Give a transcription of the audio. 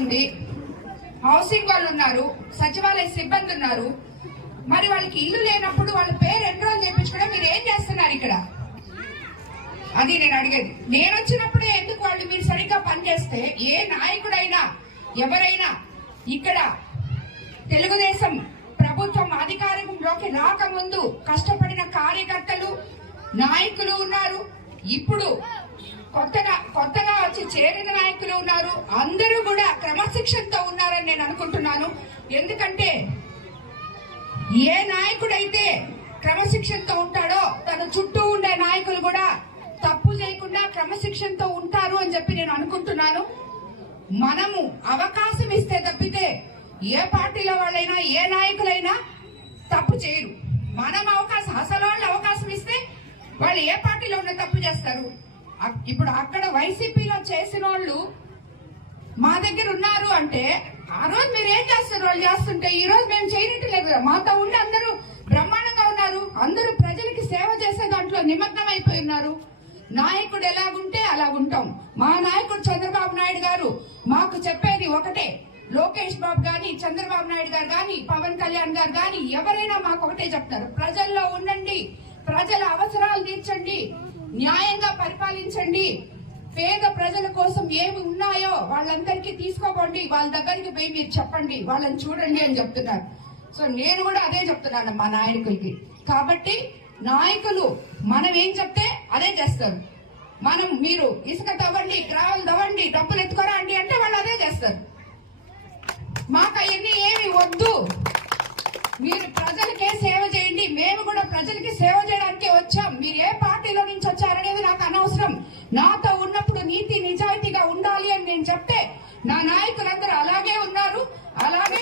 ఉంది. హౌసింగ్ వాళ్ళు ఉన్నారు సచివాలయ సిబ్బంది ఉన్నారు. మరి వాళ్ళకి ఇల్లు లేనప్పుడు వాళ్ళ పేరు ఎన్రోల్ చేయించుకోవడం మీరు ఏం చేస్తున్నారు ఇక్కడ? అది నేను అడిగేది. నేను వచ్చినప్పుడే ఎందుకు వాళ్ళు మీరు సరిగ్గా పనిచేస్తే ఏ నాయకుడైనా ఎవరైనా ఇక్కడ తెలుగుదేశం ప్రభుత్వం అధికారంలోకి రాకముందు కష్టపడిన కార్యకర్తలు నాయకులు ఉన్నారు. ఇప్పుడు కొత్తగా చేరిన నాయకులు ఉన్నారు. అందరూ కూడా క్రమశిక్షణతో ఉన్నారని నేను అనుకుంటున్నాను. ఎందుకంటే ఏ నాయకుడైతే క్రమశిక్షణతో ఉంటాడో తన చుట్టూ ఉండే నాయకులు కూడా తప్పు చేయకుండా క్రమశిక్షణతో ఉంటారు అని చెప్పి నేను అనుకుంటున్నాను. మనము అవకాశం ఇస్తే తప్పితే ఏ పార్టీలో వాళ్ళైనా ఏ నాయకులైనా తప్పు చేయరు. మనం అవకాశం అసలు వాళ్ళు అవకాశం ఇస్తే వాళ్ళు ఏ పార్టీలో ఉన్న తప్పు చేస్తారు? ఇప్పుడు అక్కడ వైసీపీలో చేసిన వాళ్ళు మా దగ్గర ఉన్నారు అంటే ఆ రోజు మీరు ఏం చేస్తారు వాళ్ళు చేస్తుంటే ఈ రోజు మేము చేయనట్లేదు కదా. మాతో ఉండి అందరూ బ్రహ్మాండంగా ఉన్నారు. అందరూ ప్రజలకి సేవ చేసే దాంట్లో నిమగ్నం అయిపోయి ఉన్నారు. నాయకుడు ఎలాగుంటే అలా ఉంటాం మా నాయకుడు చంద్రబాబు నాయుడు గారు మాకు చెప్పేది ఒకటే. లోకేష్ బాబు గాని చంద్రబాబు నాయుడు గారు గాని పవన్ కళ్యాణ్ గారు గాని ఎవరైనా మాకు ఒకటే చెప్తారు. ప్రజల్లో ఉండండి. ప్రజల అవసరాలు తీర్చండి. న్యాయంగా పరిపాలించండి. పేద ప్రజల కోసం ఏమి ఉన్నాయో వాళ్ళందరికీ తీసుకోకండి. వాళ్ళ దగ్గరికి పోయి మీరు చెప్పండి. వాళ్ళని చూడండి అని చెప్తున్నారు. సో నేను కూడా అదే చెప్తున్నాను మా నాయకులకి. కాబట్టి నాయకులు మనం ఏం చెప్తే అదే చేస్తారు. మనం మీరు ఇసుక తవ్వండి గ్రావెల్ తవ్వండి డబ్బులు ఎత్తుకోరా అండి అంటే వాళ్ళు అదే చేస్తారు. మాకు అవన్నీ ఏమి వద్దు. మీరు ప్రజలకే సేవ చేయండి. మేము కూడా ప్రజలకి నాతో ఉన్నప్పుడు నీతి నిజాయితీగా ఉండాలి అని నేను చెప్తే నా నాయకులందరూ అలాగే ఉన్నారు. అలాగే